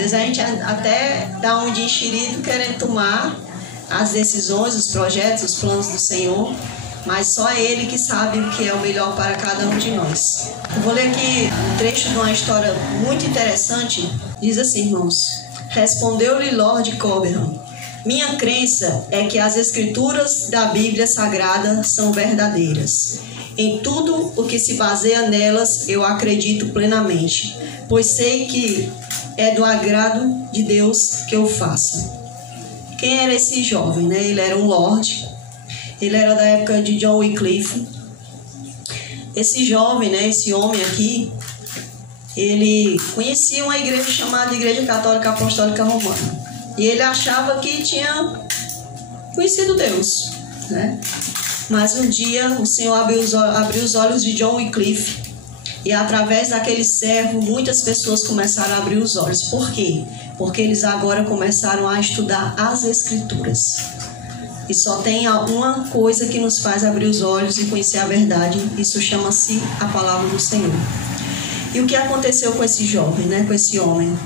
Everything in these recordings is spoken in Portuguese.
vezes a gente até dá um de enxerido querendo tomar as decisões, os projetos, os planos do Senhor, mas só Ele que sabe o que é o melhor para cada um de nós. Eu vou ler aqui um trecho de uma história muito interessante. Diz assim, irmãos: respondeu-lhe Lord Cobham: minha crença é que as escrituras da Bíblia Sagrada são verdadeiras. Em tudo o que se baseia nelas eu acredito plenamente, pois sei que é do agrado de Deus que eu faça. Quem era esse jovem, né? Ele era um lord, ele era da época de John Wycliffe. Esse jovem, né? Esse homem aqui, ele conhecia uma igreja chamada Igreja Católica Apostólica Romana. E ele achava que tinha conhecido Deus, né? Mas um dia o Senhor abriu os olhos de John Wycliffe, e através daquele servo muitas pessoas começaram a abrir os olhos. Por quê? Porque eles agora começaram a estudar as Escrituras. E só tem uma coisa que nos faz abrir os olhos e conhecer a verdade. Isso chama-se a palavra do Senhor. E o que aconteceu com esse jovem, né? Com esse homem?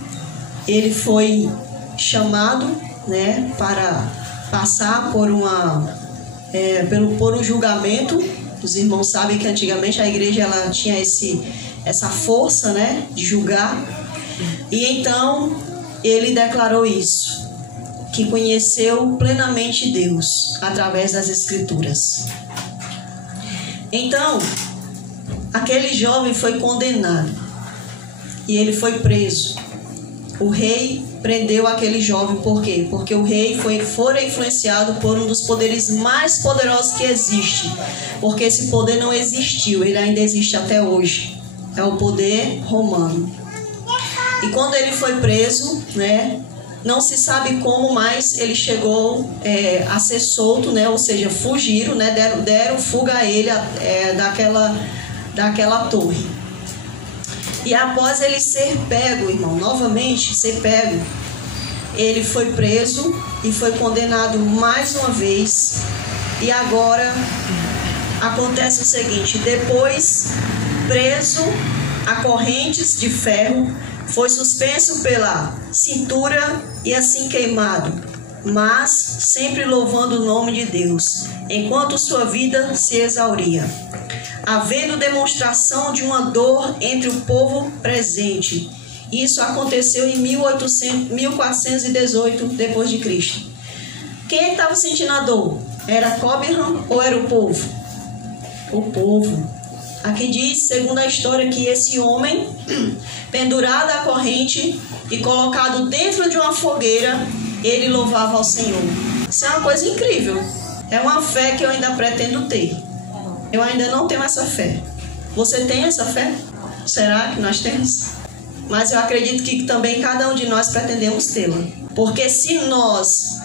Ele foi chamado, né, para passar por um julgamento. Os irmãos sabem que antigamente a igreja ela tinha essa força, né, de julgar. E então ele declarou isso, que conheceu plenamente Deus através das Escrituras. Então aquele jovem foi condenado e ele foi preso. O rei prendeu aquele jovem. Por quê? Porque o rei fora influenciado por um dos poderes mais poderosos que existe. Porque esse poder não existiu, ele ainda existe até hoje. É o poder romano. E quando ele foi preso, né, não se sabe como, mas ele chegou a ser solto, né, ou seja, fugiram, né, deram fuga a ele daquela torre. E após ele ser pego, irmão, novamente ser pego, ele foi preso e foi condenado mais uma vez. E agora acontece o seguinte: depois preso a correntes de ferro, foi suspenso pela cintura e assim queimado, mas sempre louvando o nome de Deus, enquanto sua vida se exauria, havendo demonstração de uma dor entre o povo presente. Isso aconteceu em 1418 depois de Cristo. Quem estava sentindo a dor? Era Cobham ou era o povo? O povo. Aqui diz, segundo a história, que esse homem, pendurado à corrente e colocado dentro de uma fogueira, ele louvava ao Senhor. Isso é uma coisa incrível. É uma fé que eu ainda pretendo ter. Eu ainda não tenho essa fé. Você tem essa fé? Será que nós temos? Mas eu acredito que também cada um de nós pretendemos tê-la. Porque se nós,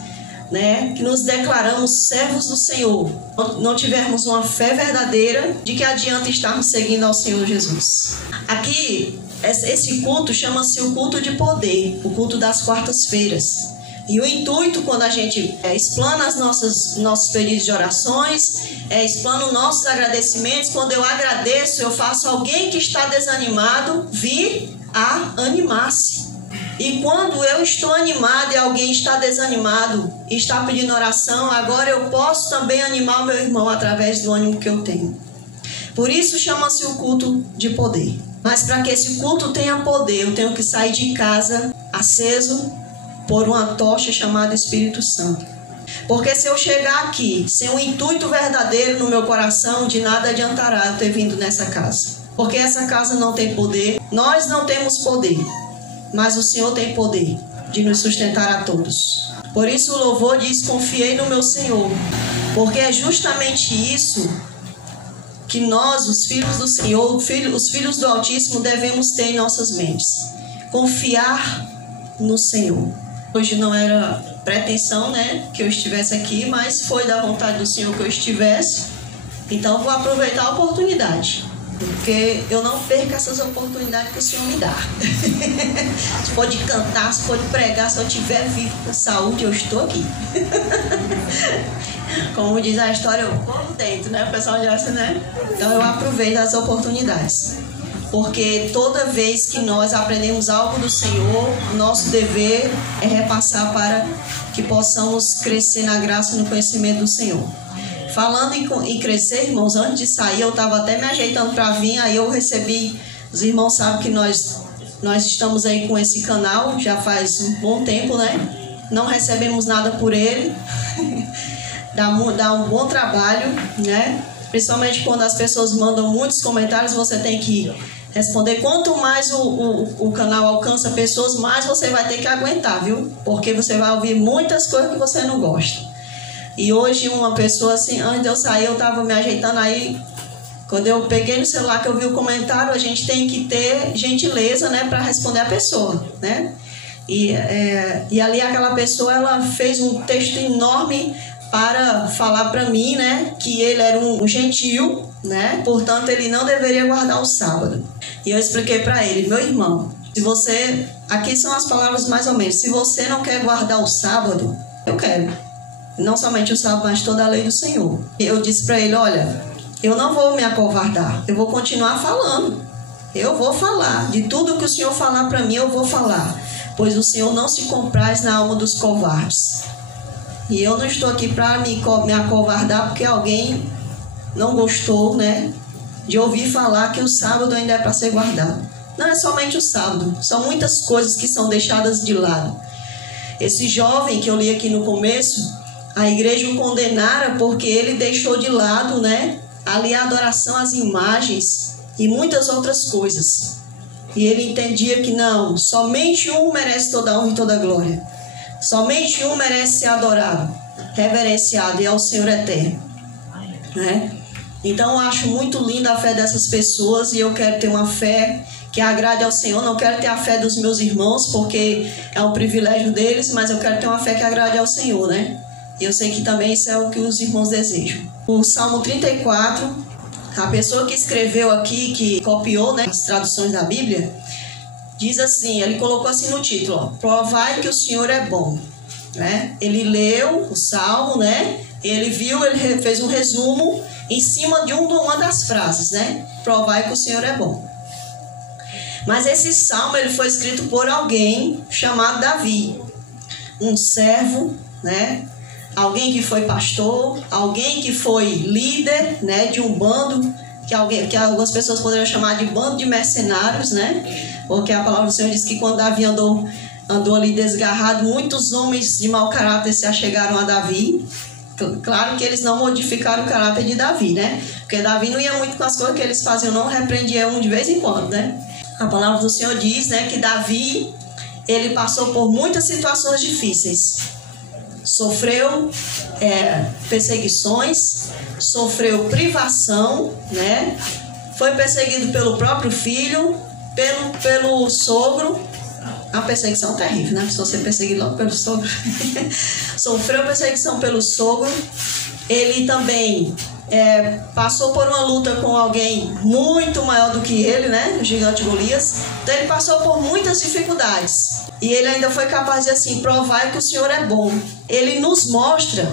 né, que nos declaramos servos do Senhor, não tivermos uma fé verdadeira, de que adianta estarmos seguindo ao Senhor Jesus? Aqui, esse culto chama-se o culto de poder, o culto das quartas-feiras. E o intuito, quando a gente explana nossos pedidos de orações, explana nossos agradecimentos, quando eu agradeço, eu faço alguém que está desanimado vir a animar-se. E quando eu estou animado e alguém está desanimado e está pedindo oração, agora eu posso também animar o meu irmão através do ânimo que eu tenho. Por isso chama-se o culto de poder. Mas para que esse culto tenha poder, eu tenho que sair de casa aceso por uma tocha chamada Espírito Santo. Porque se eu chegar aqui sem um intuito verdadeiro no meu coração, de nada adiantará eu ter vindo nessa casa. Porque essa casa não tem poder, nós não temos poder, mas o Senhor tem poder de nos sustentar a todos. Por isso o louvor diz: confiei no meu Senhor. Porque é justamente isso que nós, os filhos do Senhor, os filhos do Altíssimo, devemos ter em nossas mentes. Confiar no Senhor. Hoje não era pretensão, né, que eu estivesse aqui, mas foi da vontade do Senhor que eu estivesse. Então vou aproveitar a oportunidade, porque eu não perco essas oportunidades que o Senhor me dá. Se for de cantar, se for de pregar, se eu estiver vivo com saúde, eu estou aqui. Como diz a história, eu corro dentro, né? O pessoal já assim, né? Então eu aproveito as oportunidades. porque toda vez que nós aprendemos algo do Senhor, nosso dever é repassar para que possamos crescer na graça e no conhecimento do Senhor. Falando em crescer, irmãos, antes de sair eu estava até me ajeitando para vir, aí eu recebi, os irmãos sabem que nós estamos aí com esse canal, já faz um bom tempo, né? Não recebemos nada por ele, dá um bom trabalho, né? Principalmente quando as pessoas mandam muitos comentários, você tem que responder. Quanto mais o canal alcança pessoas, mais você vai ter que aguentar, viu? Porque você vai ouvir muitas coisas que você não gosta. E hoje uma pessoa assim, antes de eu sair, eu estava me ajeitando aí. Quando eu peguei no celular que eu vi o comentário, a gente tem que ter gentileza, né, para responder a pessoa, né? E ali aquela pessoa, ela fez um texto enorme para falar para mim, né, que ele era um gentil, né? Portanto, ele não deveria guardar o sábado. E eu expliquei para ele, meu irmão, se você, aqui são as palavras mais ou menos, se você não quer guardar o sábado, eu quero. Não somente o sábado, mas toda a lei do Senhor. Eu disse para ele, olha, eu não vou me acovardar, eu vou continuar falando. Eu vou falar, de tudo que o Senhor falar para mim, eu vou falar. Pois o Senhor não se compraz na alma dos covardes. E eu não estou aqui para me acovardar porque alguém não gostou, né, de ouvir falar que o sábado ainda é para ser guardado. Não é somente o sábado, são muitas coisas que são deixadas de lado. Esse jovem que eu li aqui no começo, a igreja o condenara porque ele deixou de lado, né, ali a adoração às imagens e muitas outras coisas. E ele entendia que não, somente um merece toda a honra e toda a glória. Somente um merece ser adorado, reverenciado, e é o Senhor eterno, né? Então eu acho muito linda a fé dessas pessoas e eu quero ter uma fé que agrade ao Senhor. Não quero ter a fé dos meus irmãos porque é um privilégio deles, mas eu quero ter uma fé que agrade ao Senhor, né? E eu sei que também isso é o que os irmãos desejam. O Salmo 34, a pessoa que escreveu aqui, que copiou, né, as traduções da Bíblia, diz assim, ele colocou assim no título, ó, provai que o Senhor é bom, né? Ele leu o Salmo, né? Ele viu, ele fez um resumo em cima de uma das frases, né? Provai que o Senhor é bom. Mas esse Salmo, ele foi escrito por alguém chamado Davi, um servo, né? Alguém que foi pastor, alguém que foi líder, né, de um bando, que algumas pessoas poderiam chamar de bando de mercenários, né? Porque a palavra do Senhor diz que quando Davi andou ali desgarrado, muitos homens de mau caráter se achegaram a Davi. Claro que eles não modificaram o caráter de Davi, né? Porque Davi não ia muito com as coisas que eles faziam, não, repreendia um de vez em quando, né? A palavra do Senhor diz, né, que Davi, ele passou por muitas situações difíceis. Sofreu perseguições, sofreu privação, né? Foi perseguido pelo próprio filho, pelo sogro. Uma perseguição terrível, né? Se você perseguir logo pelo sogro. Sofreu perseguição pelo sogro. Ele também passou por uma luta com alguém muito maior do que ele, né? O gigante Golias. Então ele passou por muitas dificuldades. E ele ainda foi capaz de assim, provai que o Senhor é bom. Ele nos mostra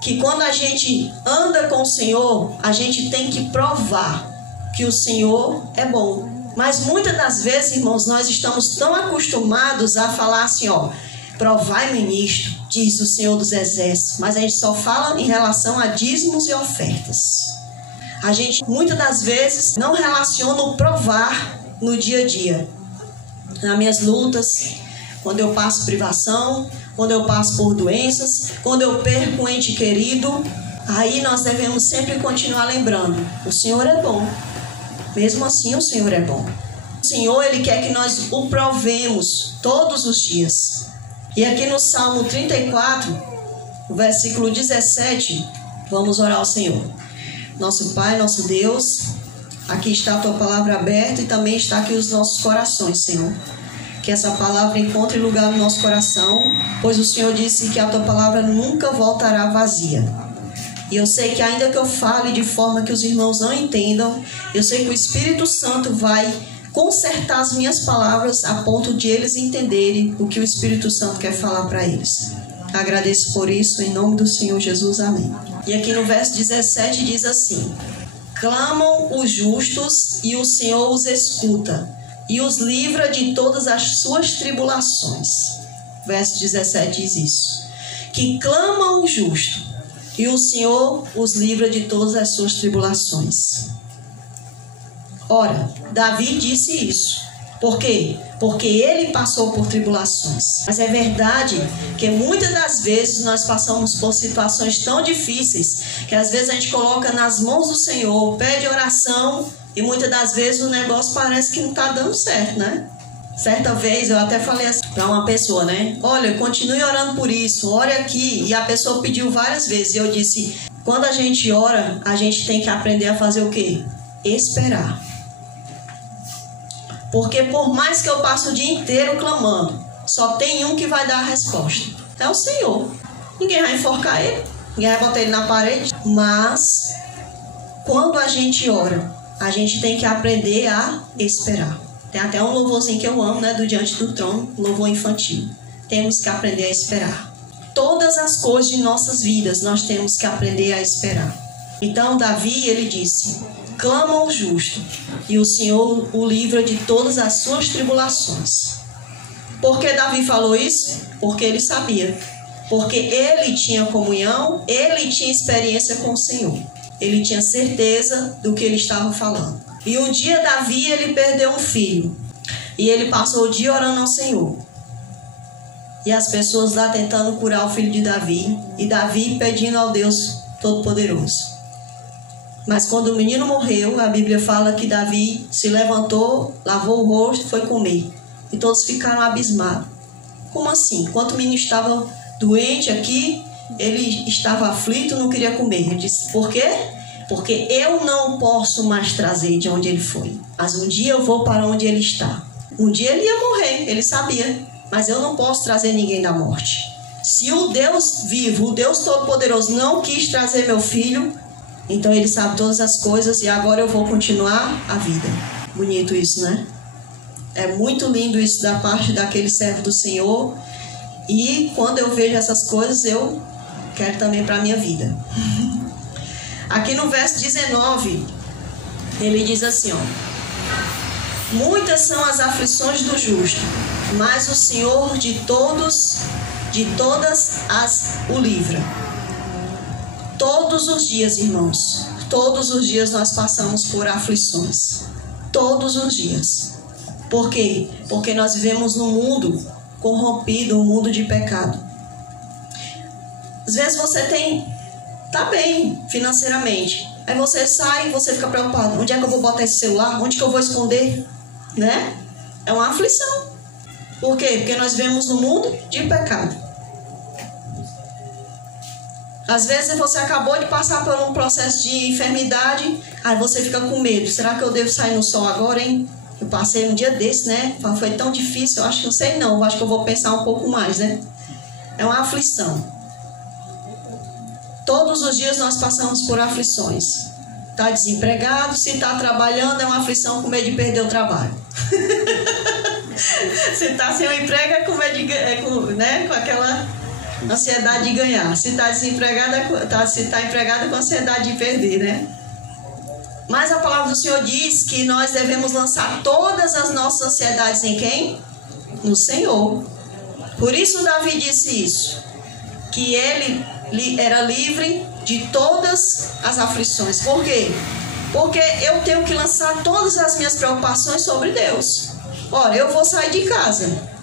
que quando a gente anda com o Senhor, a gente tem que provar que o Senhor é bom. Mas muitas das vezes, irmãos, nós estamos tão acostumados a falar assim, ó, provai-me nisto, diz o Senhor dos Exércitos. Mas a gente só fala em relação a dízimos e ofertas. A gente, muitas das vezes, não relaciona o provar no dia a dia. Nas minhas lutas, quando eu passo privação, quando eu passo por doenças, quando eu perco um ente querido, aí nós devemos sempre continuar lembrando, o Senhor é bom. Mesmo assim, o Senhor é bom. O Senhor, Ele quer que nós o provemos todos os dias. E aqui no Salmo 34, o versículo 17, vamos orar ao Senhor. Nosso Pai, nosso Deus, aqui está a Tua palavra aberta e também está aqui os nossos corações, Senhor. Que essa palavra encontre lugar no nosso coração, pois o Senhor disse que a Tua palavra nunca voltará vazia. E eu sei que ainda que eu fale de forma que os irmãos não entendam, eu sei que o Espírito Santo vai consertar as minhas palavras a ponto de eles entenderem o que o Espírito Santo quer falar para eles. Agradeço por isso, em nome do Senhor Jesus, amém. E aqui no verso 17 diz assim, Clamam os justos e o Senhor os escuta e os livra de todas as suas tribulações. Verso 17 diz isso. Que clamam o justo e o Senhor os livra de todas as suas tribulações. Ora, Davi disse isso. Por quê? Porque ele passou por tribulações. Mas é verdade que muitas das vezes nós passamos por situações tão difíceis que às vezes a gente coloca nas mãos do Senhor, pede oração e muitas das vezes o negócio parece que não está dando certo, né? Certa vez eu até falei assim para uma pessoa, né? Olha, continue orando por isso, ore aqui. E a pessoa pediu várias vezes. E eu disse, quando a gente ora, a gente tem que aprender a fazer o quê? Esperar. Porque por mais que eu passe o dia inteiro clamando, só tem um que vai dar a resposta. É o Senhor. Ninguém vai enforcar ele, ninguém vai botar ele na parede. Mas, quando a gente ora, a gente tem que aprender a esperar. Tem até um louvorzinho que eu amo, né? Do Diante do Trono, louvor infantil. Temos que aprender a esperar. Todas as coisas de nossas vidas, nós temos que aprender a esperar. Então, Davi, ele disse... Clama o justo, e o Senhor o livra de todas as suas tribulações. Por que Davi falou isso? Porque ele sabia. Porque ele tinha comunhão, ele tinha experiência com o Senhor. Ele tinha certeza do que ele estava falando. E um dia Davi, ele perdeu um filho. E ele passou o dia orando ao Senhor. E as pessoas lá tentando curar o filho de Davi. E Davi pedindo ao Deus Todo-Poderoso. Mas quando o menino morreu, a Bíblia fala que Davi se levantou, lavou o rosto e foi comer. E todos ficaram abismados. Como assim? Enquanto o menino estava doente aqui, ele estava aflito, não queria comer. Ele disse, por quê? Porque eu não posso mais trazer de onde ele foi. Mas um dia eu vou para onde ele está. Um dia ele ia morrer, ele sabia. Mas eu não posso trazer ninguém da morte. Se o Deus vivo, o Deus Todo-Poderoso não quis trazer meu filho... Então ele sabe todas as coisas e agora eu vou continuar a vida. Bonito isso, né? É muito lindo isso da parte daquele servo do Senhor. E quando eu vejo essas coisas, eu quero também para a minha vida. Aqui no verso 19, ele diz assim, ó. Muitas são as aflições do justo, mas o Senhor de todas o livra. Todos os dias, irmãos, todos os dias nós passamos por aflições. Todos os dias. Por quê? Porque nós vivemos num mundo corrompido, um mundo de pecado. Às vezes você tá bem financeiramente. Aí você sai e você fica preocupado. Onde é que eu vou botar esse celular? Onde que eu vou esconder? Né? É uma aflição. Por quê? Porque nós vivemos num mundo de pecado. Às vezes você acabou de passar por um processo de enfermidade, aí você fica com medo. Será que eu devo sair no sol agora, hein? Eu passei um dia desse, né? Foi tão difícil, eu acho que não sei não. Eu acho que eu vou pensar um pouco mais, né? É uma aflição. Todos os dias nós passamos por aflições. Está desempregado, se está trabalhando, é uma aflição com medo de perder o trabalho. Se está sem um emprego, é com medo de, né? Com aquela... ansiedade de ganhar. Se está desempregada, se está empregada, com ansiedade de perder, né? Mas a palavra do Senhor diz que nós devemos lançar todas as nossas ansiedades em quem? No Senhor. Por isso Davi disse isso, que ele era livre de todas as aflições. Por quê? Porque eu tenho que lançar todas as minhas preocupações sobre Deus. Ora, eu vou sair de casa.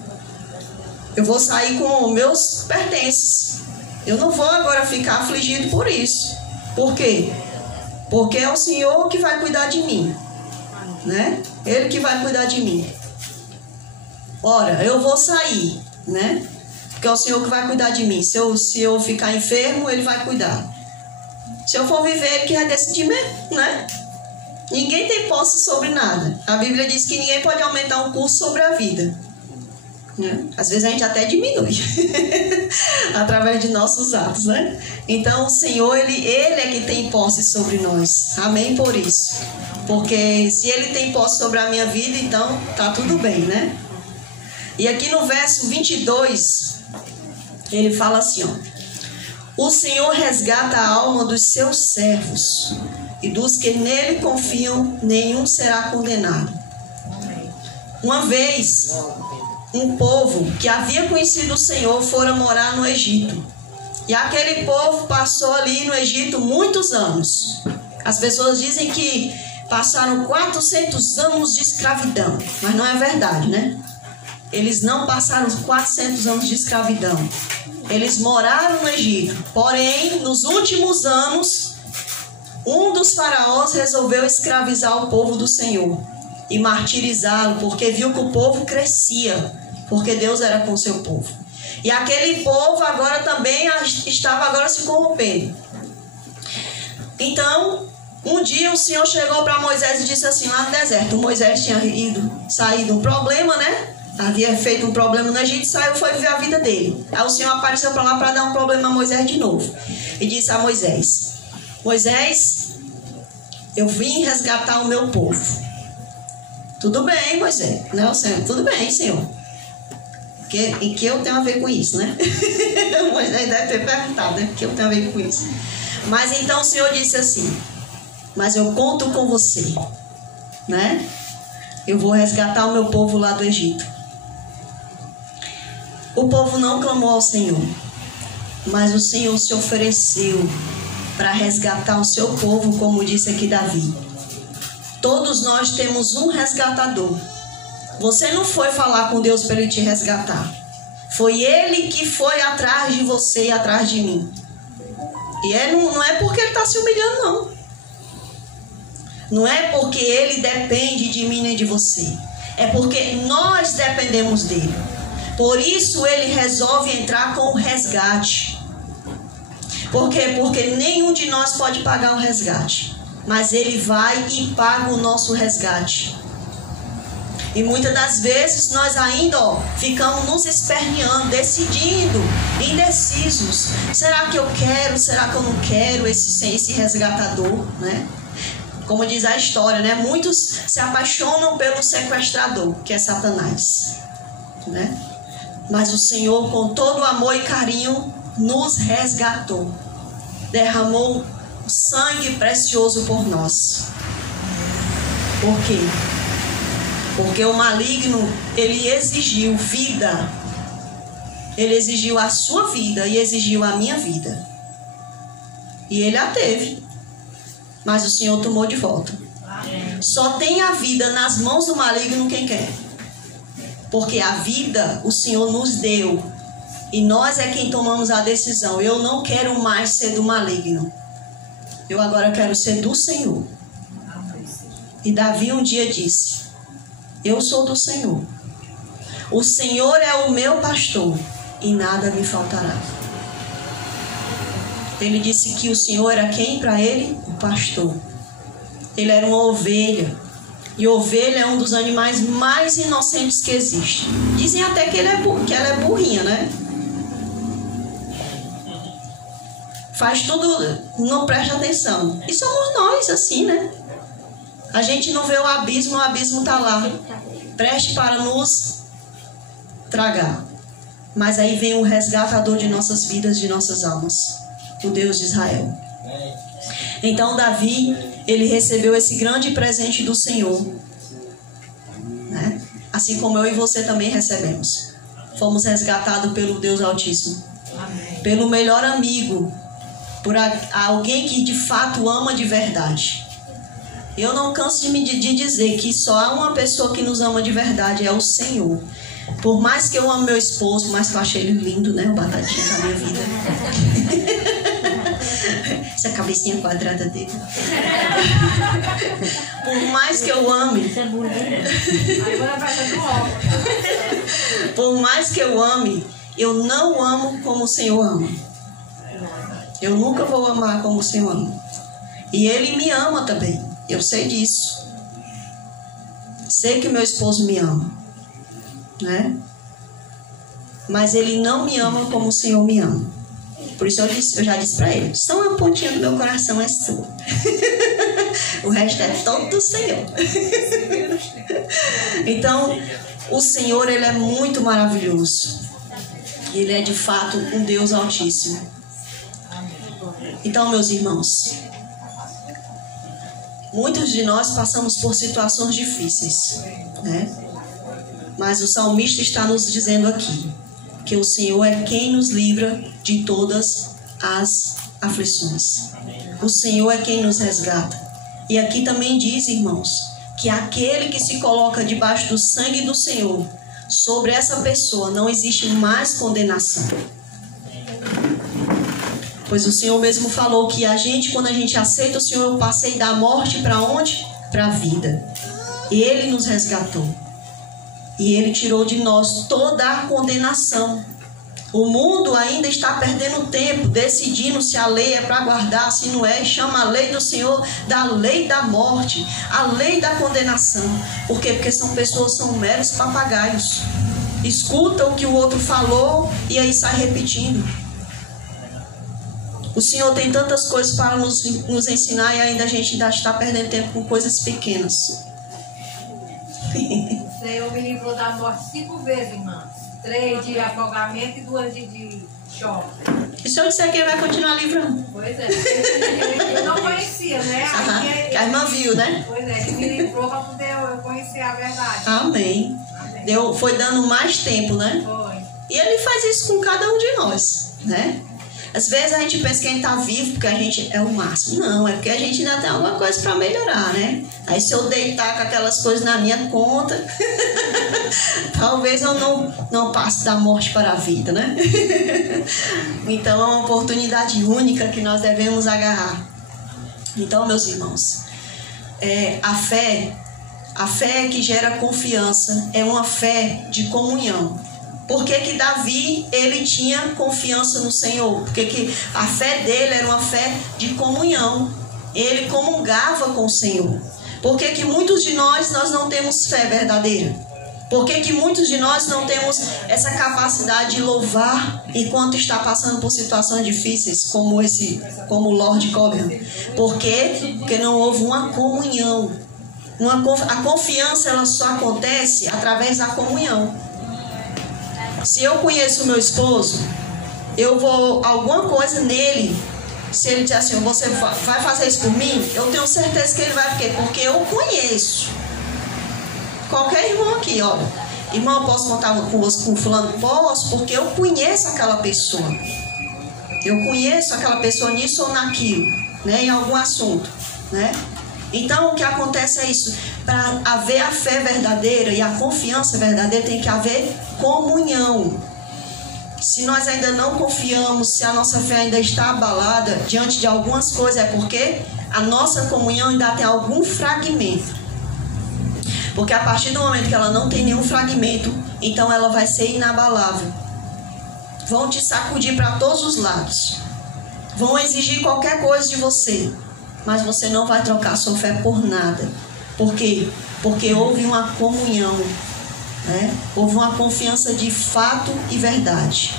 Eu vou sair com meus pertences. Eu não vou agora ficar afligido por isso. Por quê? Porque é o Senhor que vai cuidar de mim, né? Ele que vai cuidar de mim. Ora, eu vou sair, né? Porque é o Senhor que vai cuidar de mim. Se eu ficar enfermo, Ele vai cuidar. Se eu for viver, Ele que vai decidir mesmo, né? Ninguém tem posse sobre nada. A Bíblia diz que ninguém pode aumentar um curso sobre a vida. Às vezes a gente até diminui através de nossos atos, né? Então o Senhor, ele é que tem posse sobre nós. Amém por isso. Porque se Ele tem posse sobre a minha vida, então tá tudo bem, né? E aqui no verso 22, ele fala assim, ó. O Senhor resgata a alma dos seus servos e dos que nele confiam, nenhum será condenado. Uma vez, um povo que havia conhecido o Senhor fora morar no Egito. E aquele povo passou ali no Egito muitos anos. As pessoas dizem que passaram 400 anos de escravidão, mas não é verdade, né? Eles não passaram 400 anos de escravidão. Eles moraram no Egito. Porém, nos últimos anos, um dos faraós resolveu escravizar o povo do Senhor e martirizá-lo, porque viu que o povo crescia, porque Deus era com o seu povo. E aquele povo agora também estava se corrompendo. Então, um dia o Senhor chegou para Moisés e disse assim, lá no deserto. Moisés tinha saído um problema, né? Havia feito um problema no Egito, saiu, foi viver a vida dele. Aí o Senhor apareceu para lá para dar um problema a Moisés de novo. E disse a Moisés, Moisés, eu vim resgatar o meu povo. Tudo bem, Moisés, né, o Senhor? Tudo bem, Senhor. E que eu tenho a ver com isso, né? Moisés deve ter perguntado, né? O que eu tenho a ver com isso? Mas então o Senhor disse assim, mas eu conto com você, né? Eu vou resgatar o meu povo lá do Egito. O povo não clamou ao Senhor, mas o Senhor se ofereceu para resgatar o seu povo, como disse aqui Davi. Todos nós temos um resgatador. Você não foi falar com Deus para Ele te resgatar. Foi Ele que foi atrás de você e atrás de mim. E não é porque Ele está se humilhando, não. Não é porque Ele depende de mim nem de você. É porque nós dependemos dEle. Por isso Ele resolve entrar com o resgate. Por quê? Porque nenhum de nós pode pagar o resgate. Mas Ele vai e paga o nosso resgate. E muitas das vezes nós ainda ficamos nos esperneando, decidindo, indecisos. Será que eu quero? Será que eu não quero esse resgatador, né? Como diz a história, né? Muitos se apaixonam pelo sequestrador, que é Satanás, né? Mas o Senhor, com todo amor e carinho, nos resgatou. Derramou sangue precioso por nós. Por quê? Porque o maligno, ele exigiu vida. Ele exigiu a sua vida e exigiu a minha vida. E ele a teve. Mas o Senhor tomou de volta. Só tem a vida nas mãos do maligno quem quer. Porque a vida o Senhor nos deu. E nós é quem tomamos a decisão. Eu não quero mais ser do maligno. Eu agora quero ser do Senhor. E Davi um dia disse, eu sou do Senhor. O Senhor é o meu pastor e nada me faltará. Ele disse que o Senhor era quem para ele? O pastor. Ele era uma ovelha. E ovelha é um dos animais mais inocentes que existe. Dizem até que ela é burrinha, né? Faz tudo, não presta atenção. E somos nós assim, né? A gente não vê o abismo está lá. Preste para nos tragar. Mas aí vem o resgatador de nossas vidas, de nossas almas. O Deus de Israel. Então Davi, ele recebeu esse grande presente do Senhor, né? Assim como eu e você também recebemos. Fomos resgatados pelo Deus Altíssimo. Pelo melhor amigo. Por alguém que de fato ama de verdade. Eu não canso de dizer que só há uma pessoa que nos ama de verdade, é o Senhor. Por mais que eu ame meu esposo, mais que eu achei ele lindo, né? O batatinha da minha vida. Essa cabecinha quadrada dele. Por mais que eu ame. Por mais que eu ame, eu não amo como o Senhor ama. Eu nunca vou amar como o Senhor ama. E Ele me ama também. Eu sei disso. Sei que meu esposo me ama, né? Mas ele não me ama como o Senhor me ama. Por isso eu já disse para ele, só uma pontinha do meu coração é sua. O resto é todo do Senhor. Então, o Senhor, ele é muito maravilhoso. Ele é de fato um Deus Altíssimo. Então, meus irmãos, Muitos de nós passamos por situações difíceis, né? Mas o salmista está nos dizendo aqui que o Senhor é quem nos livra de todas as aflições. O Senhor é quem nos resgata. E aqui também diz, irmãos, que aquele que se coloca debaixo do sangue do Senhor, sobre essa pessoa não existe mais condenação. Pois o Senhor mesmo falou que quando a gente aceita o Senhor, eu passei da morte para onde? Para a vida. Ele nos resgatou. E Ele tirou de nós toda a condenação. O mundo ainda está perdendo tempo, decidindo se a lei é para guardar, se não é. Chama a lei do Senhor da lei da morte, a lei da condenação. Por quê? Porque são pessoas, são meros papagaios. Escuta o que o outro falou e aí sai repetindo. O Senhor tem tantas coisas para nos ensinar e ainda a gente ainda está perdendo tempo com coisas pequenas. O Senhor me livrou da morte 5 vezes, irmã. 3 de afogamento e 2 de choque. E se eu disser que ele vai continuar livrando? Pois é. Eu não conhecia, né? Que a irmã viu, né? Pois é, ele me livrou para poder eu conhecer a verdade. Amém. Foi dando mais tempo, né? Foi. E Ele faz isso com cada um de nós, né? Às vezes a gente pensa que a gente está vivo porque a gente é o máximo. Não, é porque a gente ainda tem alguma coisa para melhorar, né? Aí se eu deitar com aquelas coisas na minha conta, talvez eu não passe da morte para a vida, né? Então é uma oportunidade única que nós devemos agarrar. Então, meus irmãos, a fé que gera confiança é uma fé de comunhão. Por que Davi, ele tinha confiança no Senhor? Porque que a fé dele era uma fé de comunhão. Ele comungava com o Senhor. Por que muitos de nós não temos fé verdadeira? Por que muitos de nós não temos essa capacidade de louvar enquanto está passando por situações difíceis, como o Lord Cobham? Por quê? Porque não houve uma comunhão. A confiança ela só acontece através da comunhão. Se eu conheço o meu esposo, eu vou alguma coisa nele. Se ele disser assim, você vai fazer isso por mim? Eu tenho certeza que ele vai. Por quê? Porque eu conheço. Qualquer irmão aqui, olha. Irmão, eu posso contar com fulano? Posso, porque eu conheço aquela pessoa. Eu conheço aquela pessoa nisso ou naquilo, né? Em algum assunto, né? Então, o que acontece é isso. Para haver a fé verdadeira e a confiança verdadeira, tem que haver comunhão. Se nós ainda não confiamos, se a nossa fé ainda está abalada diante de algumas coisas, é porque a nossa comunhão ainda tem algum fragmento. Porque a partir do momento que ela não tem nenhum fragmento, então ela vai ser inabalável. Vão te sacudir para todos os lados. Vão exigir qualquer coisa de você. Mas você não vai trocar sua fé por nada. Por quê? Porque houve uma comunhão, né? Houve uma confiança de fato e verdade.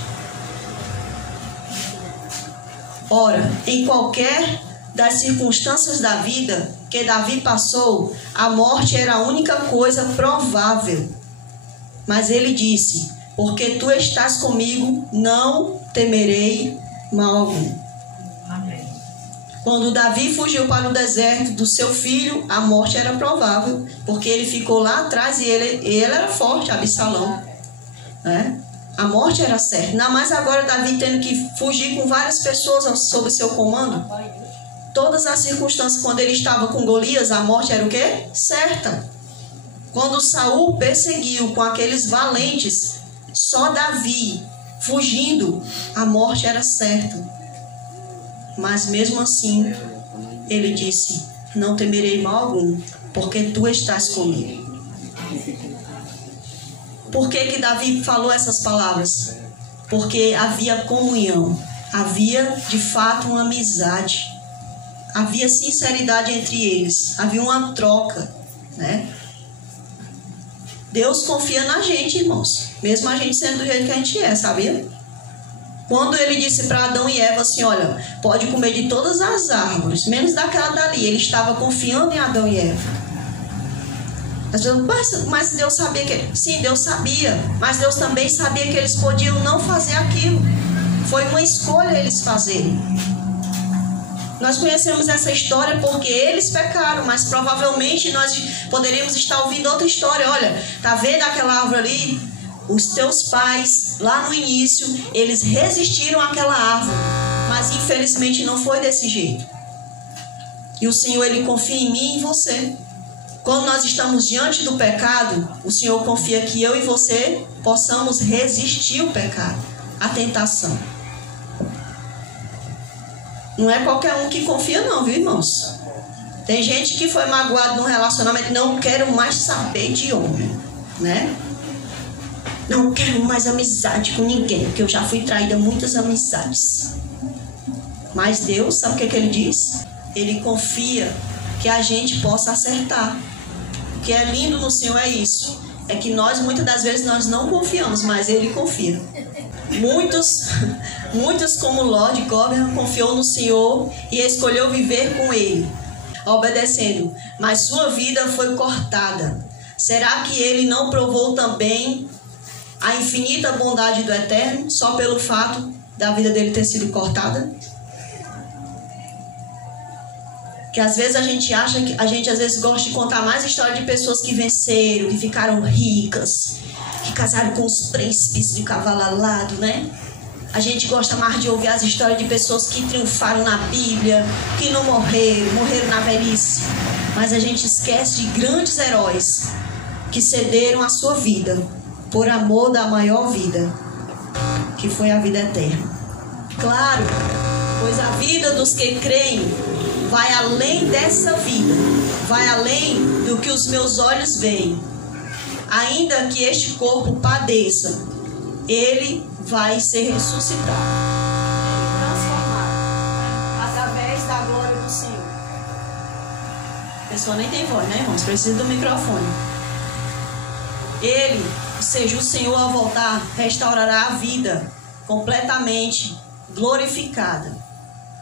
Ora, em qualquer das circunstâncias da vida que Davi passou, a morte era a única coisa provável. Mas ele disse, porque tu estás comigo, não temerei mal algum. Quando Davi fugiu para o deserto do seu filho, a morte era provável, porque ele ficou lá atrás e ele era forte, Absalão, né? A morte era certa. Ainda mais agora Davi tendo que fugir com várias pessoas sob seu comando. Todas as circunstâncias, quando ele estava com Golias, a morte era o quê? Certa. Quando Saul perseguiu com aqueles valentes, só Davi fugindo, a morte era certa. Mas mesmo assim, ele disse, não temerei mal algum, porque tu estás comigo. Por que Davi falou essas palavras? Porque havia comunhão, havia de fato uma amizade, havia sinceridade entre eles, havia uma troca, né? Deus confia na gente, irmãos, mesmo a gente sendo do jeito que a gente é, sabia? Quando ele disse para Adão e Eva assim, olha, pode comer de todas as árvores, menos daquela dali. Ele estava confiando em Adão e Eva. Mas Deus sabia que... Sim, Deus sabia. Mas Deus também sabia que eles podiam não fazer aquilo. Foi uma escolha eles fazerem. Nós conhecemos essa história porque eles pecaram, mas provavelmente nós poderíamos estar ouvindo outra história. Olha, tá vendo aquela árvore ali? Os teus pais, lá no início, eles resistiram àquela árvore, mas infelizmente não foi desse jeito. E o Senhor, Ele confia em mim e em você. Quando nós estamos diante do pecado, o Senhor confia que eu e você possamos resistir ao pecado, à tentação. Não é qualquer um que confia não, viu, irmãos? Tem gente que foi magoado num relacionamento, não quero mais saber de homem, né? Não quero mais amizade com ninguém, porque eu já fui traída muitas amizades. Mas Deus, sabe o que Ele diz? Ele confia que a gente possa acertar. O que é lindo no Senhor é isso. É que nós, muitas das vezes, nós não confiamos, mas Ele confia. Muitos como Ló de Cóbia confiou no Senhor e escolheu viver com Ele, obedecendo, mas sua vida foi cortada. Será que ele não provou também a infinita bondade do Eterno só pelo fato da vida dele ter sido cortada? Que às vezes a gente acha que a gente às vezes gosta de contar mais história de pessoas que venceram, que ficaram ricas, que casaram com os príncipes de cavalo alado, né? A gente gosta mais de ouvir as histórias de pessoas que triunfaram na Bíblia, que não morreram na velhice. Mas a gente esquece de grandes heróis que cederam a sua vida por amor da maior vida, que foi a vida eterna. Claro, pois a vida dos que creem vai além dessa vida, vai além do que os meus olhos veem. Ainda que este corpo padeça, ele vai ser ressuscitado, transformado através da glória do Senhor. A pessoa nem tem voz, né, irmãos? Precisa do microfone. Ele, ou seja, o Senhor, ao voltar, restaurará a vida completamente glorificada.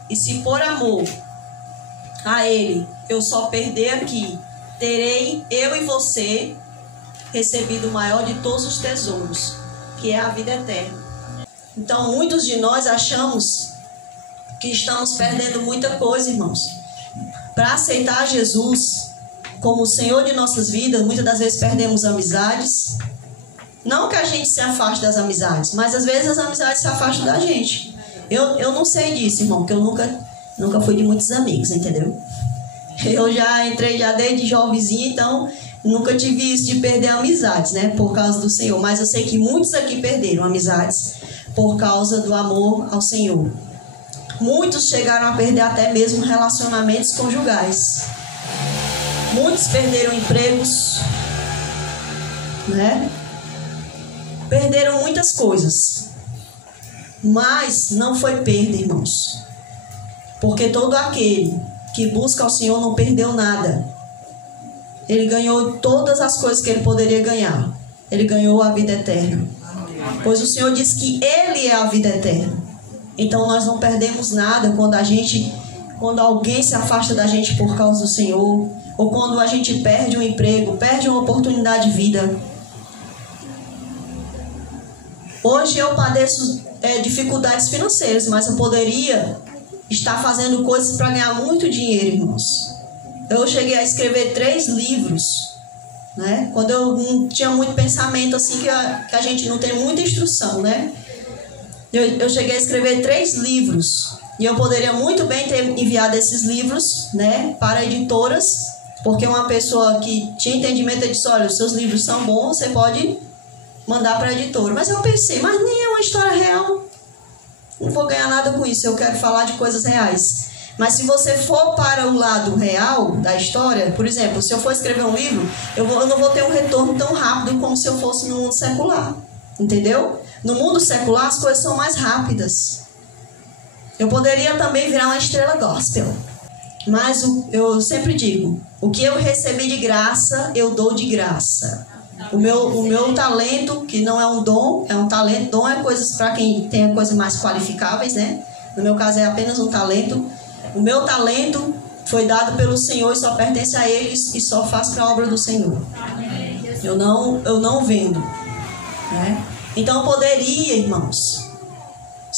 E se por amor a Ele eu só perder aqui, terei eu e você recebido o maior de todos os tesouros, que é a vida eterna. Então, muitos de nós achamos que estamos perdendo muita coisa, irmãos. Para aceitar Jesus como o Senhor de nossas vidas, muitas das vezes perdemos amizades. Não que a gente se afaste das amizades, mas às vezes as amizades se afastam da gente. Eu não sei disso, irmão, porque eu nunca fui de muitos amigos, entendeu? Eu já entrei desde jovenzinha, então nunca tive isso de perder amizades, né? Por causa do Senhor. Mas eu sei que muitos aqui perderam amizades por causa do amor ao Senhor. Muitos chegaram a perder até mesmo relacionamentos conjugais. Muitos perderam empregos, né? Perderam muitas coisas. Mas não foi perda, irmãos. Porque todo aquele que busca ao Senhor não perdeu nada. Ele ganhou todas as coisas que ele poderia ganhar. Ele ganhou a vida eterna. Pois o Senhor diz que Ele é a vida eterna. Então nós não perdemos nada quando alguém se afasta da gente por causa do Senhor, ou quando a gente perde um emprego, perde uma oportunidade de vida. Hoje eu padeço dificuldades financeiras, mas eu poderia estar fazendo coisas para ganhar muito dinheiro, irmãos. Eu cheguei a escrever 3 livros, né? Quando eu não tinha muito pensamento, assim, que a gente não tem muita instrução, né? Eu cheguei a escrever 3 livros. E eu poderia muito bem ter enviado esses livros, né, para editoras, porque uma pessoa que tinha entendimento disse: olha, os seus livros são bons, você pode mandar para a editora. Mas eu pensei, mas nem é uma história real. Não vou ganhar nada com isso, eu quero falar de coisas reais. Mas se você for para o lado real da história, por exemplo, se eu for escrever um livro, eu não vou ter um retorno tão rápido como se eu fosse no mundo secular. Entendeu? No mundo secular as coisas são mais rápidas. Eu poderia também virar uma estrela gospel. Mas eu sempre digo, o que eu recebi de graça, eu dou de graça. O meu talento, que não é um dom, é um talento. Dom é coisas para quem tem coisas mais qualificáveis, né? No meu caso é apenas um talento. O meu talento foi dado pelo Senhor e só pertence a Ele e só faço para a obra do Senhor. Eu não vendo, né? Então eu poderia, irmãos,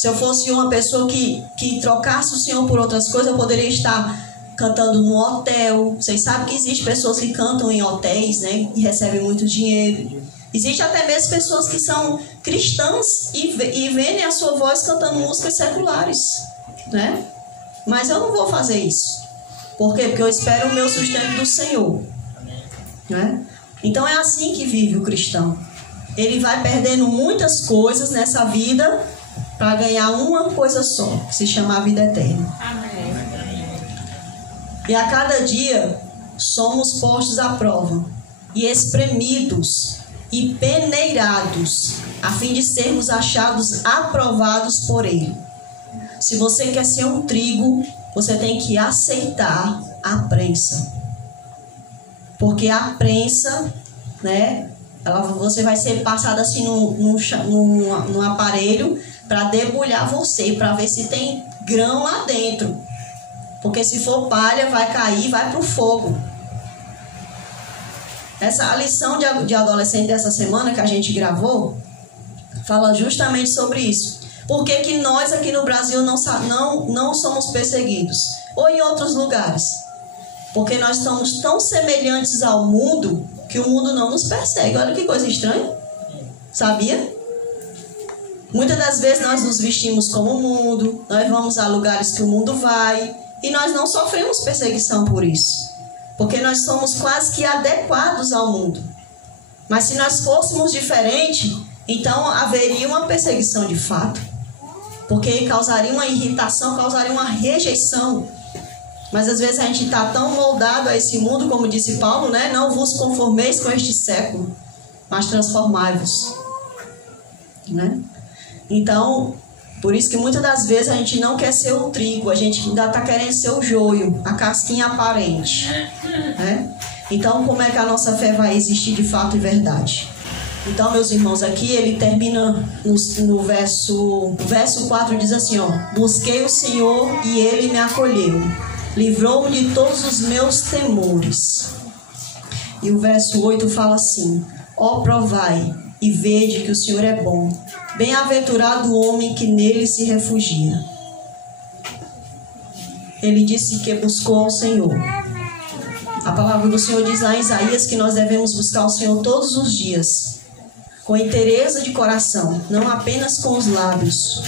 Se eu fosse uma pessoa que trocasse o Senhor por outras coisas, eu poderia estar cantando num hotel. Vocês sabem que existem pessoas que cantam em hotéis, né? E recebem muito dinheiro. Existe até mesmo pessoas que são cristãs e vendem a sua voz cantando músicas seculares, né? Mas eu não vou fazer isso. Por quê? Porque eu espero o meu sustento do Senhor, né? Então é assim que vive o cristão. Ele vai perdendo muitas coisas nessa vida para ganhar uma coisa só, que se chama a vida eterna. E a cada dia somos postos à prova e espremidos e peneirados, a fim de sermos achados aprovados por Ele. Se você quer ser um trigo, você tem que aceitar a prensa. Porque a prensa, né, você vai ser passado assim num aparelho para debulhar você, para ver se tem grão lá dentro. Porque se for palha, vai cair, vai para o fogo. A lição de adolescente dessa semana que a gente gravou fala justamente sobre isso. Por que nós aqui no Brasil não somos perseguidos? Ou em outros lugares? Porque nós estamos tão semelhantes ao mundo que o mundo não nos persegue. Olha que coisa estranha. Sabia? Muitas das vezes nós nos vestimos como o mundo, nós vamos a lugares que o mundo vai e nós não sofremos perseguição por isso. Porque nós somos quase que adequados ao mundo. Mas se nós fôssemos diferentes, então haveria uma perseguição de fato. Porque causaria uma irritação, causaria uma rejeição. Mas às vezes a gente está tão moldado a esse mundo, como disse Paulo, né? Não vos conformeis com este século, mas transformai-vos. Né? Então, por isso que muitas das vezes a gente não quer ser o trigo, a gente ainda está querendo ser o joio, a casquinha aparente. Né? Então, como é que a nossa fé vai existir de fato e verdade? Então, meus irmãos, aqui ele termina no verso 4, diz assim, ó: busquei o Senhor e ele me acolheu, livrou-me de todos os meus temores. E o verso 8 fala assim: ó, provai e vede que o Senhor é bom, bem-aventurado o homem que nele se refugia. Ele disse que buscou ao Senhor. A palavra do Senhor diz lá em Isaías que nós devemos buscar o Senhor todos os dias, com inteireza de coração, não apenas com os lábios,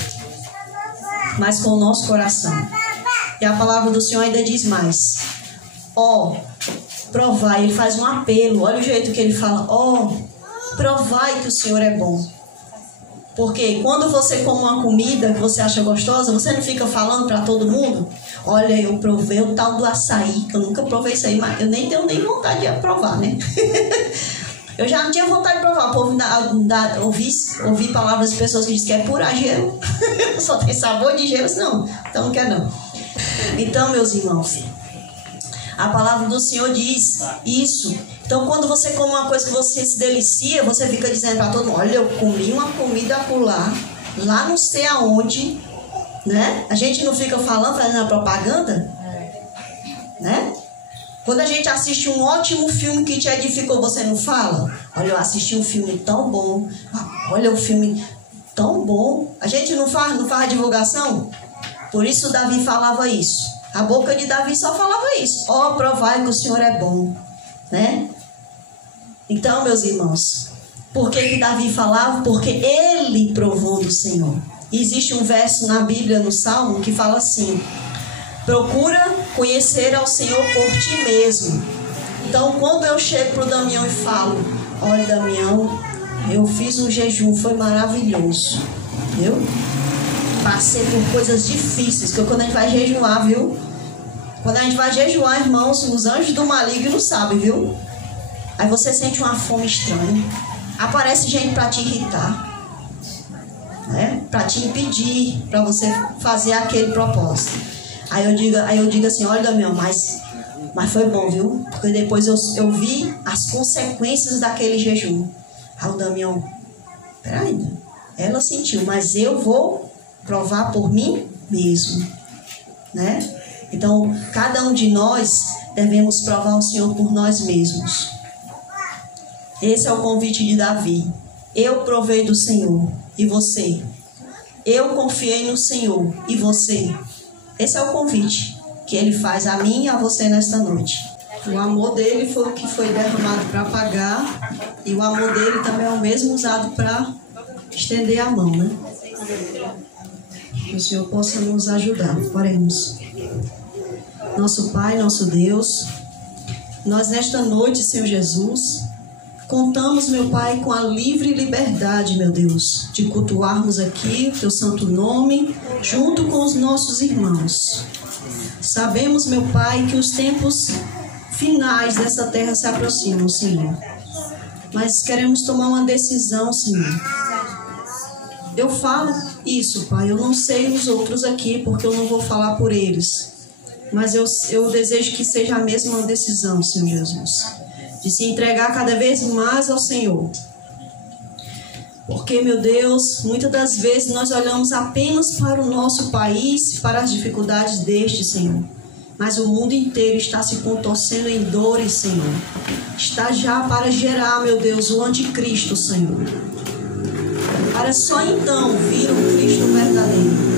mas com o nosso coração. E a palavra do Senhor ainda diz mais: ó, provai. Ele faz um apelo. Olha o jeito que ele fala: ó, provai que o Senhor é bom. Porque quando você come uma comida que você acha gostosa, você não fica falando para todo mundo: olha, eu provei o tal do açaí, que eu nunca provei isso aí, mas eu nem tenho nem vontade de provar, né? Eu já não tinha vontade de provar. O povo ouvi palavras de pessoas que dizem que é pura gelo. Só tem sabor de gelo. Não, então não quer não. Então, meus irmãos, a palavra do Senhor diz isso. Então, quando você come uma coisa que você se delicia, você fica dizendo para todo mundo: olha, eu comi uma comida acolá, lá não sei aonde, né? A gente não fica falando, fazendo a propaganda, né? Quando a gente assiste um ótimo filme que te edificou, você não fala: olha, eu assisti um filme tão bom, olha, um filme tão bom. A gente não faz a divulgação? Por isso Davi falava isso. A boca de Davi só falava isso: ó, provai que o Senhor é bom, né? Então, meus irmãos, por que Davi falava? Porque ele provou do Senhor. E existe um verso na Bíblia, no Salmo, que fala assim: procura conhecer ao Senhor por ti mesmo. Então, quando eu chego para o Damião e falo: olha, Damião, eu fiz um jejum, foi maravilhoso, viu? Passei por coisas difíceis, porque quando a gente vai jejuar, viu? Quando a gente vai jejuar, irmãos, os anjos do maligno sabem, viu? Aí você sente uma fome estranha. Aparece gente para te irritar, né? Para te impedir, para você fazer aquele propósito. Aí eu digo assim: olha, Damião, mas foi bom, viu? Porque depois eu vi as consequências daquele jejum. Aí o Damião: peraí, ela sentiu, mas eu vou provar por mim mesmo, né? Então, cada um de nós devemos provar o Senhor por nós mesmos. Esse é o convite de Davi. Eu provei do Senhor. E você? Eu confiei no Senhor. E você? Esse é o convite que Ele faz a mim e a você nesta noite. O amor dele foi o que foi derramado para pagar. E o amor dele também é o mesmo usado para estender a mão, né? Que o Senhor possa nos ajudar. Oremos. Nosso Pai, nosso Deus, nós nesta noite, Senhor Jesus, contamos, meu Pai, com a livre liberdade, meu Deus, de cultuarmos aqui o Teu santo nome, junto com os nossos irmãos. Sabemos, meu Pai, que os tempos finais dessa terra se aproximam, Senhor. Mas queremos tomar uma decisão, Senhor. Eu falo isso, Pai. Eu não sei os outros aqui, porque eu não vou falar por eles. Mas eu desejo que seja a mesma decisão, Senhor Jesus, de se entregar cada vez mais ao Senhor. Porque, meu Deus, muitas das vezes nós olhamos apenas para o nosso país, para as dificuldades deste, Senhor. Mas o mundo inteiro está se contorcendo em dores, Senhor. Está já para gerar, meu Deus, o anticristo, Senhor. Para só então vir o Cristo verdadeiro.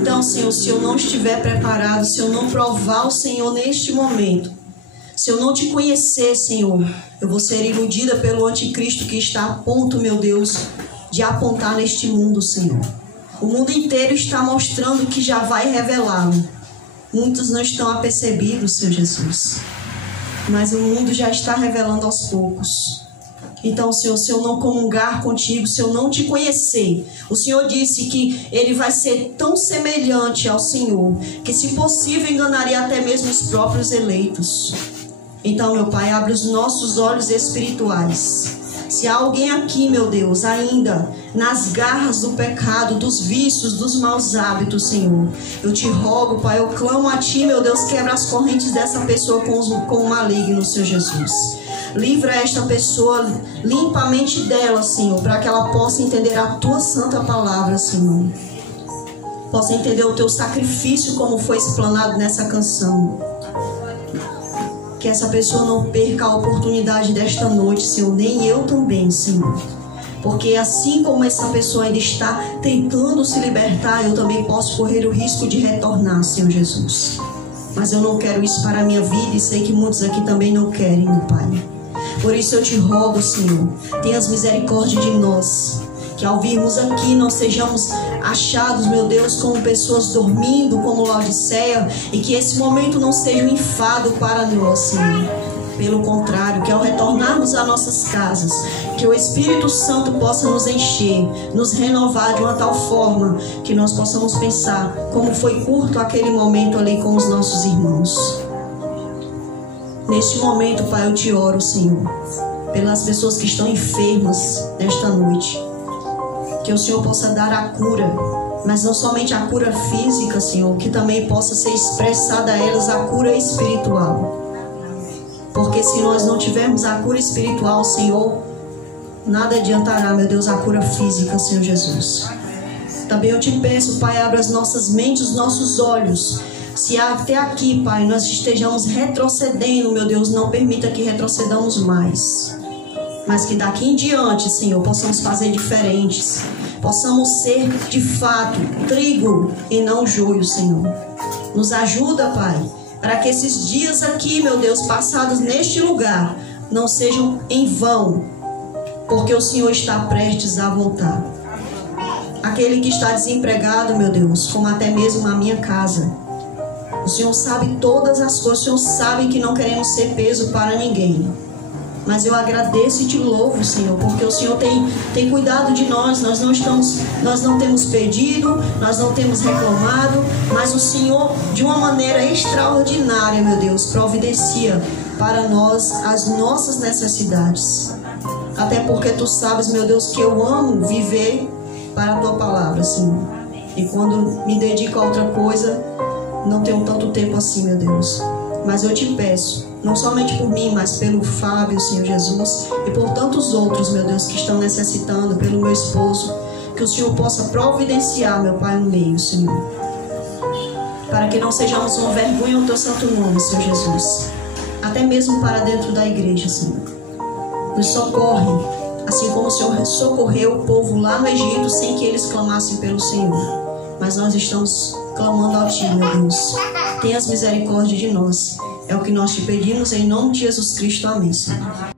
Então, Senhor, se eu não estiver preparado, se eu não provar o Senhor neste momento, se eu não te conhecer, Senhor, eu vou ser iludida pelo anticristo que está a ponto, meu Deus, de apontar neste mundo, Senhor. O mundo inteiro está mostrando que já vai revelá-lo. Muitos não estão apercebidos, Senhor Jesus. Mas o mundo já está revelando aos poucos. Então, Senhor, se eu não comungar contigo, se eu não te conhecer, o Senhor disse que ele vai ser tão semelhante ao Senhor, que se possível enganaria até mesmo os próprios eleitos. Então, meu Pai, abre os nossos olhos espirituais. Se há alguém aqui, meu Deus, ainda nas garras do pecado, dos vícios, dos maus hábitos, Senhor, eu te rogo, Pai, eu clamo a Ti, meu Deus, quebra as correntes dessa pessoa com o maligno, Senhor Jesus. Livra esta pessoa, limpa a mente dela, Senhor, para que ela possa entender a Tua santa palavra, Senhor. Possa entender o Teu sacrifício como foi explanado nessa canção. Que essa pessoa não perca a oportunidade desta noite, Senhor, nem eu também, Senhor. Porque assim como essa pessoa ainda está tentando se libertar, eu também posso correr o risco de retornar, Senhor Jesus. Mas eu não quero isso para a minha vida e sei que muitos aqui também não querem, meu Pai. Por isso eu te rogo, Senhor, tenhas misericórdia de nós. Que ao virmos aqui não sejamos achados, meu Deus, como pessoas dormindo, como Laodiceia, e que esse momento não seja um enfado para nós, Senhor. Pelo contrário, que ao retornarmos às nossas casas, que o Espírito Santo possa nos encher, nos renovar de uma tal forma que nós possamos pensar como foi curto aquele momento ali com os nossos irmãos. Neste momento, Pai, eu te oro, Senhor, pelas pessoas que estão enfermas nesta noite. Que o Senhor possa dar a cura, mas não somente a cura física, Senhor, que também possa ser expressada a elas a cura espiritual. Porque se nós não tivermos a cura espiritual, Senhor, nada adiantará, meu Deus, a cura física, Senhor Jesus. Também eu te peço, Pai, abra as nossas mentes, os nossos olhos. Se até aqui, Pai, nós estejamos retrocedendo, meu Deus, não permita que retrocedamos mais. Mas que daqui em diante, Senhor, possamos fazer diferentes. Possamos ser, de fato, trigo e não joio, Senhor. Nos ajuda, Pai, para que esses dias aqui, meu Deus, passados neste lugar, não sejam em vão, porque o Senhor está prestes a voltar. Aquele que está desempregado, meu Deus, como até mesmo a minha casa. O Senhor sabe todas as coisas, o Senhor sabe que não queremos ser peso para ninguém. Mas eu agradeço e te louvo, Senhor, porque o Senhor tem cuidado de nós. Nós não temos pedido, nós não temos reclamado, mas o Senhor, de uma maneira extraordinária, meu Deus, providencia para nós as nossas necessidades. Até porque tu sabes, meu Deus, que eu amo viver para a tua palavra, Senhor. E quando me dedico a outra coisa, não tenho tanto tempo assim, meu Deus. Mas eu te peço, não somente por mim, mas pelo Fábio, Senhor Jesus, e por tantos outros, meu Deus, que estão necessitando, pelo meu esposo, que o Senhor possa providenciar, meu Pai, um meio, Senhor, para que não sejamos uma vergonha ao teu santo nome, Senhor Jesus, até mesmo para dentro da igreja, Senhor. Nos socorre, Assim como o Senhor socorreu o povo lá no Egito sem que eles clamassem pelo Senhor. Mas nós estamos clamando ao Ti, meu Deus. Tenhas misericórdia de nós. É o que nós te pedimos em nome de Jesus Cristo. Amém, Senhor.